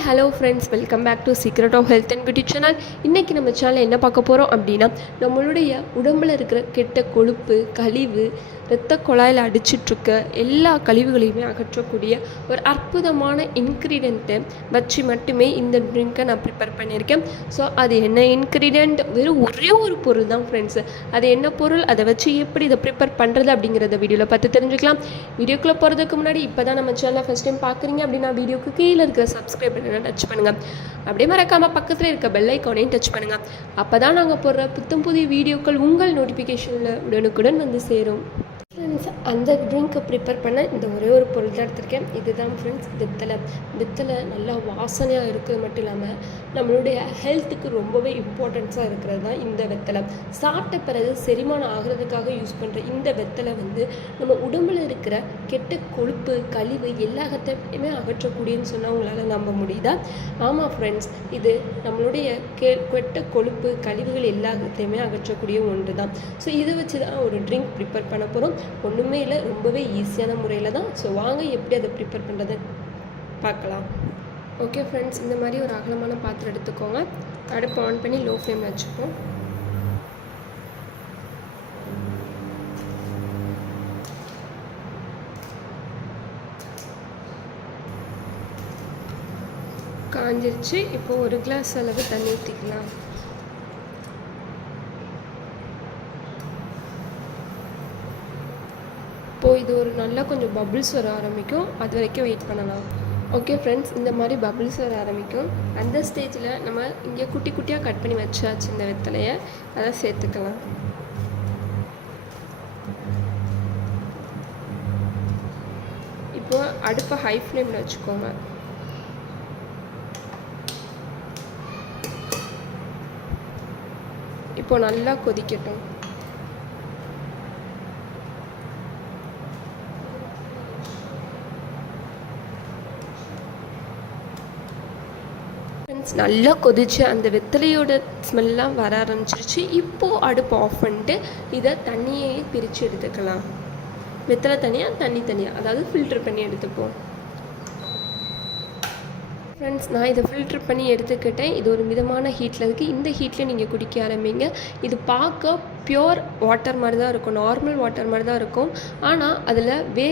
Hi hello friends welcome back to secret of health and beauty channel இன்றைக்கி நம்ம சேனலில் என்ன பார்க்க போகிறோம் அப்படின்னா நம்மளுடைய உடம்பில் இருக்கிற கெட்ட கொழுப்பு கழிவு இரத்த குழாயில் அடிச்சிட்ருக்க எல்லா கழிவுகளையுமே அகற்றக்கூடிய ஒரு அற்புதமான இன்க்ரீடியண்ட்டை வச்சு மட்டுமே இந்த ட்ரிங்க்கை நான் ப்ரிப்பேர் பண்ணியிருக்கேன். ஸோ அது என்ன இன்க்ரீடியண்ட் வெறும் ஒரே ஒரு பொருள் தான் ஃப்ரெண்ட்ஸு அது என்ன பொருள்? அதை வச்சு எப்படி இதை ப்ரிப்பேர் பண்ணுறது அப்படிங்கிறத வீடியோவில் பார்த்து தெரிஞ்சுக்கலாம். வீடியோக்குள்ளே போகிறதுக்கு முன்னாடி இப்போ தான் நம்ம சேனலை ஃபஸ்ட் டைம் பார்க்குறீங்க அப்படின்னா வீடியோக்கு கீழே இருக்கிற சப்ஸ்கிரைப் பட்டனை டச் பண்ணுங்கள் அப்படியே மறக்காமல் பக்கத்தில் இருக்க பெல் ஐக்கானையும் டச் பண்ணுங்கள் அப்போ தான் நாங்கள் போடுற புத்தம் புதிய வீடியோக்கள் உங்கள் நோட்டிஃபிகேஷனில் உடனுக்குடன் வந்து சேரும். ஃப்ரெண்ட்ஸ் அந்த ட்ரிங்க்கை ப்ரிப்பேர் பண்ண இந்த ஒரே ஒரு பொருள் தான் எடுத்திருக்கேன். இதுதான் ஃப்ரெண்ட்ஸ் வெத்தலை வித்தலை நல்லா வாசனையாக இருக்கிறது மட்டும் இல்லாமல் நம்மளுடைய ஹெல்த்துக்கு ரொம்பவே இம்பார்ட்டன்ஸாக இருக்கிறது தான் இந்த வெத்தலை. சாப்பிட்ட பிறகு செரிமானம் ஆகிறதுக்காக யூஸ் பண்ணுற இந்த வெத்தலை வந்து நம்ம உடம்பில் இருக்கிற கெட்ட கொழுப்பு கழிவு எல்லாத்தையுமே அகற்றக்கூடியன்னு சொன்னால் உங்களால் நம்ப முடியுதா? ஆமாம் ஃப்ரெண்ட்ஸ் இது நம்மளுடைய கெ கெட்ட கொழுப்பு கழிவுகள் எல்லாத்தையுமே அகற்றக்கூடிய ஒன்று தான் ஸோ இதை வச்சு தான் ஒரு ட்ரிங்க் ப்ரிப்பேர் பண்ண போகிறோம் ஒன்றுமே இல்லை ரொம்பவே ஈஸியான முறையில் தான். ஸோ வாங்க எப்படி அதை ப்ரிப்பேர் பண்ணுறது பார்க்கலாம். ஓகே ஃப்ரெண்ட்ஸ் இந்த மாதிரி ஒரு அகலமான பாத்திரம் எடுத்துக்கோங்க. அடுப்பு ஆன் பண்ணி லோ ஃப்ளேமில் வச்சுப்போம். காஞ்சிருச்சு. இப்போ ஒரு கிளாஸ் அளவு தண்ணி ஊற்றிக்கலாம் இப்போது இது ஒரு நல்லா கொஞ்சம் பபிள்ஸ் வர ஆரம்பிக்கும். அது வரைக்கும் வெயிட் பண்ணலாம். ஓகே ஃப்ரெண்ட்ஸ் இந்த மாதிரி பபிள்ஸ் வர ஆரம்பிக்கும். அந்த ஸ்டேஜில் நம்ம இங்கே குட்டி குட்டியாக கட் பண்ணி வச்சாச்சு இந்த வெத்தலையை. அதை சேர்த்துக்கலாம். இப்போ அடுப்பை ஹை ஃப்ளேமில் வச்சுக்கோங்க. இப்போ நல்லா கொதிக்கட்டும். ஃப்ரெண்ட்ஸ் நல்லா கொதிச்சு அந்த வெத்தலையோட ஸ்மெல்லாம் வர ஆரம்பிச்சிருச்சு. இப்போது அடுப்பு ஆஃப் பண்ணிட்டு இதை தண்ணியே பிரித்து எடுத்துக்கலாம். வெத்தலை தனியாக தண்ணி தனியாக அதாவது ஃபில்டர் பண்ணி எடுத்துப்போம். ஃப்ரெண்ட்ஸ் நான் இதை ஃபில்டர் பண்ணி எடுத்துக்கிட்டேன். இது ஒரு மிதமான ஹீட்டில் இருக்குது இந்த ஹீட்டில் நீங்கள் குடிக்க ஆரம்பிங்க. இது பார்க்க பியோர் வாட்டர் மாதிரி தான் இருக்கும். நார்மல் வாட்டர் மாதிரி தான் இருக்கும். ஆனால் அதில் வே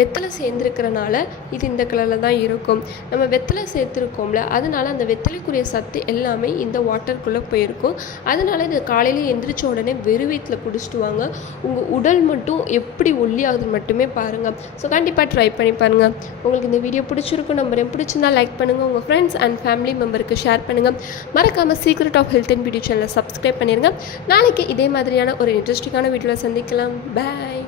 வெத்தலை சேர்ந்துருக்கிறனால இது இந்த கலரில் தான் இருக்கும். நம்ம வெத்தலை சேர்த்துருக்கோம்ல அதனால அந்த வெத்தலைக்குரிய சத்து எல்லாமே இந்த வாட்டருக்குள்ளே போயிருக்கும். அதனால இது காலையில் எந்திரிச்ச உடனே வெறும் வயிற்றில் குடிச்சிட்டு வாங்க. உங்கள் உடல் மட்டும் எப்படி ஒல்லி ஆகுதுன்னு மட்டுமே பாருங்கள் ஸோ கண்டிப்பாக ட்ரை பண்ணி பாருங்கள் உங்களுக்கு இந்த வீடியோ பிடிச்சிருக்கும் நம்புறேன். பிடிச்சிருந்தா லைக் பண்ணுங்கள் உங்கள் ஃப்ரெண்ட்ஸ் அண்ட் ஃபேமிலி மெம்பருக்கு ஷேர் பண்ணுங்கள் மறக்காமல் secret of health and beauty சேனலை சப்ஸ்கிரைப் பண்ணிடுங்க நாளைக்கு இதே மாதிரியான ஒரு இன்ட்ரெஸ்டிங்கான வீடியோவில் சந்திக்கலாம். பாய்